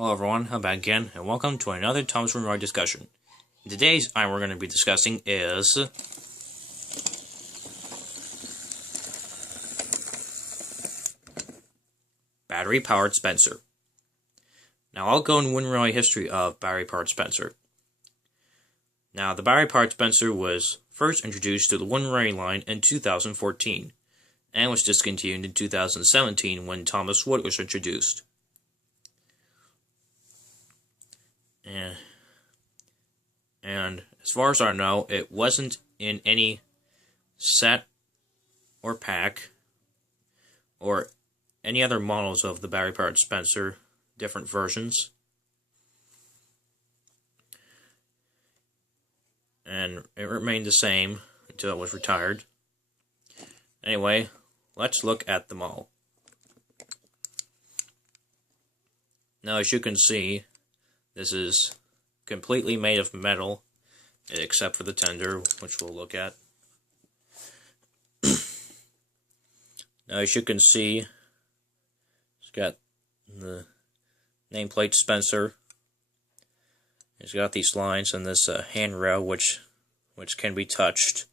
Hello everyone, I'm back again, and welcome to another Thomas Monroe discussion. In today's item we're going to be discussing is battery-powered Spencer. Now I'll go in Winroy history of battery-powered Spencer. Now the battery-powered Spencer was first introduced to the Winroy line in 2014, and was discontinued in 2017 when Thomas Wood was introduced. And as far as I know, it wasn't in any set or pack or any other models of the battery-powered Spencer, different versions. And it remained the same until it was retired. Anyway, let's look at them all. Now, as you can see, this is completely made of metal, except for the tender, which we'll look at. Now, as you can see, it's got the nameplate Spencer. It's got these lines and this handrail, which can be touched.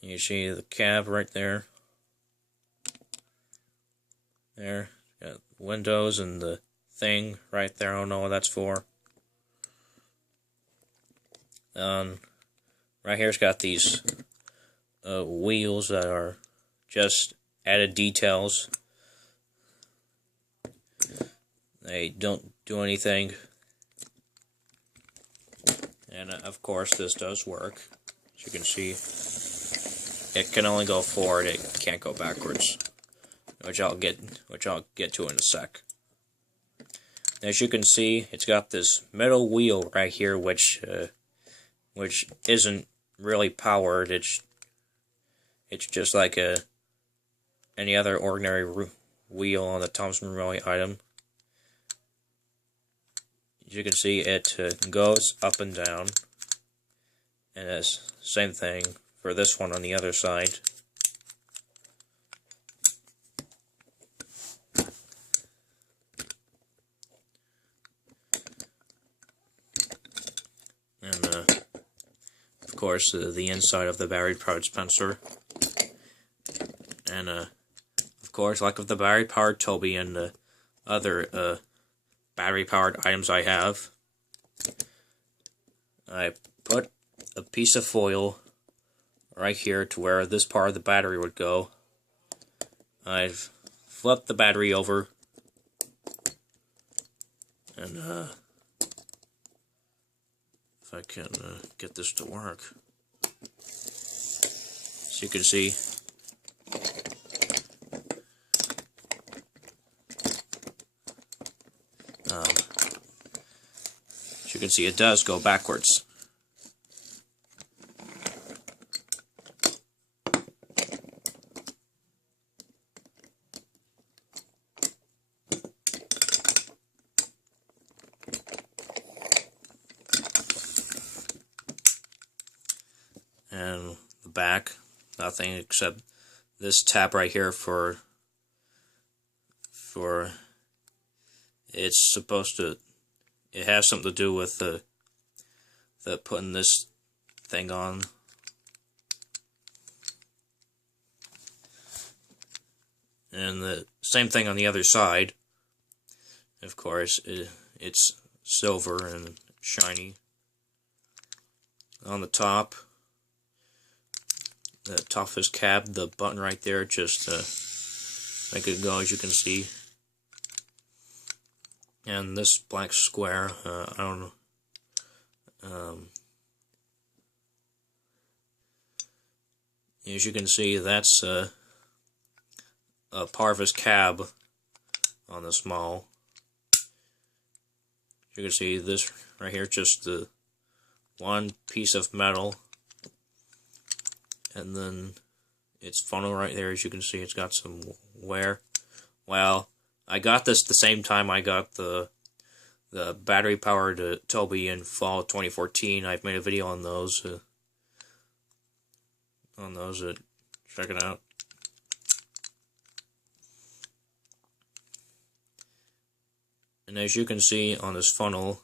You see the cab right there. There, got windows and the thing right there. I don't know what that's for. Right here, it's got these wheels that are just added details. They don't do anything. And of course, this does work. As you can see, it can only go forward. It can't go backwards. Which I'll get to in a sec. As you can see, it's got this metal wheel right here, which isn't really powered. It's just like any other ordinary wheel on the Thomas Monroe item. As you can see, it goes up and down, and it's same thing for this one on the other side. And, of course, the inside of the battery-powered Spencer. And, of course, like with the battery-powered Toby and the other battery-powered items I have, I put a piece of foil right here to where this part of the battery would go. I've flipped the battery over, and, if I can get this to work. So you can see, it does go backwards. And the back, nothing except this tab right here for it's supposed to, it has something to do with the putting this thing on. And the same thing on the other side. Of course, it's silver and shiny. On the top, the top of his cab, the button right there, just make it go, as you can see. And this black square, I don't know. As you can see, that's a part of his cab on the small. You can see this right here, just the one piece of metal. And then its funnel right there, as you can see, it's got some wear. Well, I got this the same time I got the battery-powered Toby in fall 2014. I've made a video on those. Check it out. And as you can see on this funnel,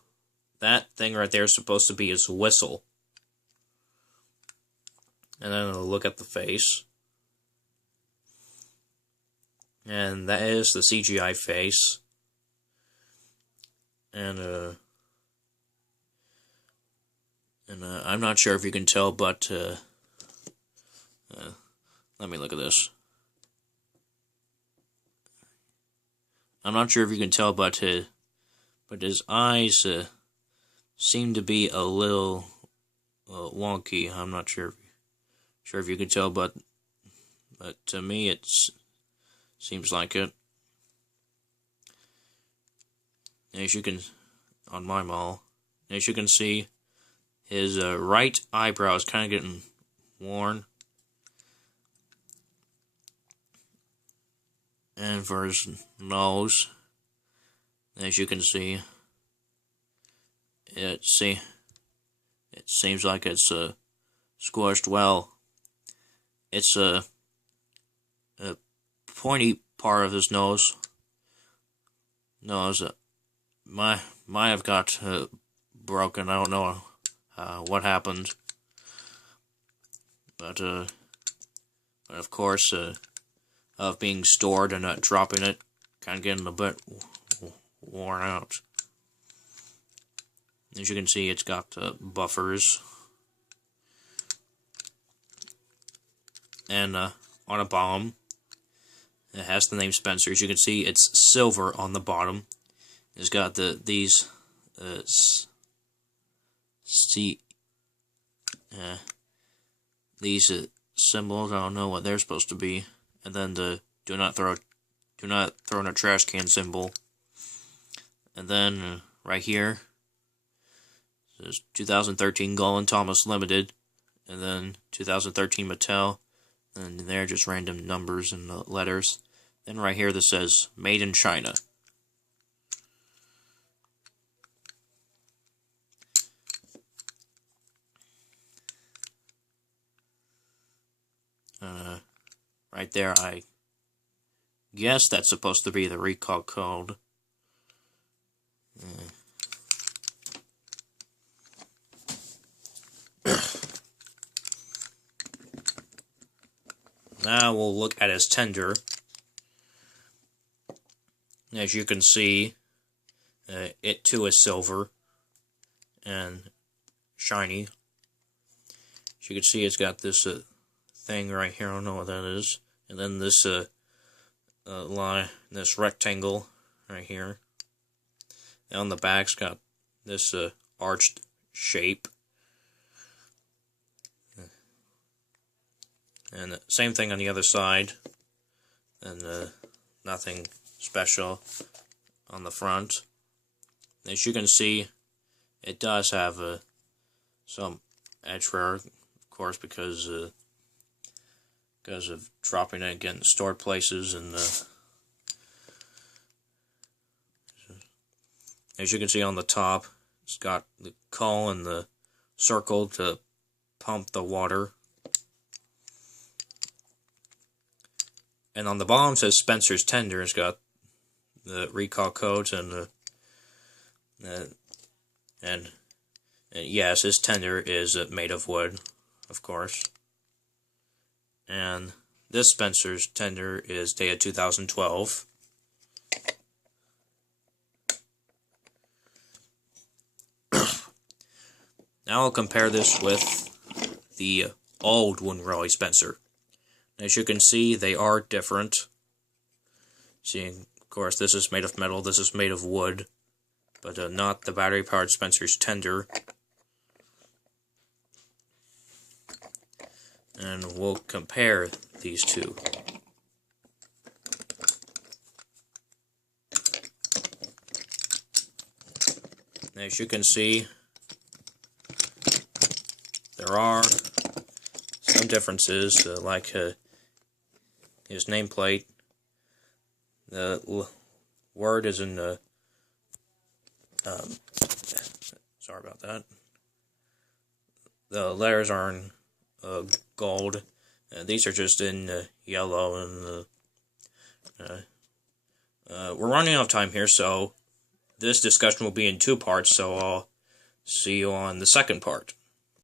that thing right there is supposed to be his whistle. And then I'll look at the face. And that is the CGI face. And I'm not sure if you can tell, but let me look at this. I'm not sure if you can tell, but his eyes seem to be a little wonky. I'm not sure if you can tell, but to me it seems like it. As you can, on my mall, as you can see, his right eyebrow is kind of getting worn. And for his nose, as you can see, it seems like it's squished well. It's a pointy part of his nose. Might have got broken. I don't know what happened, but of course, of being stored and not dropping it, kind of getting a bit worn out. As you can see, it's got buffers, and on a bottom, it has the name Spencer. As you can see, it's silver on the bottom. It's got these symbols. I don't know what they're supposed to be. And then the do not throw in a trash can symbol. And then right here says 2013 Golan Thomas Limited, and then 2013 Mattel, and they're just random numbers and letters. Then right here this says Made in China. Right there, I guess that's supposed to be the recall code. Now we'll look at his tender. As you can see, it too is silver and shiny. As you can see, it's got this thing right here. I don't know what that is. And then this line, this rectangle right here. And on the back's got this arched shape. And the same thing on the other side. And nothing special on the front. As you can see, it does have some edge wear, of course, because of dropping it, getting stored places, and as you can see on the top, it's got the cull and the circle to pump the water. And on the bottom it says Spencer's Tender. It's got the recall codes and yes, his tender is made of wood, of course. And this Spencer's Tender is dated 2012. Now I'll compare this with the old Woon-Riley Spencer. As you can see, they are different. Seeing, of course, this is made of metal, this is made of wood, but not the battery-powered Spencer's Tender. And we'll compare these two. As you can see, there are some differences, like his nameplate. The word is in the sorry about that. The letters are in gold. These are just in yellow, and we're running out of time here, so this discussion will be in 2 parts, so I'll see you on the second part.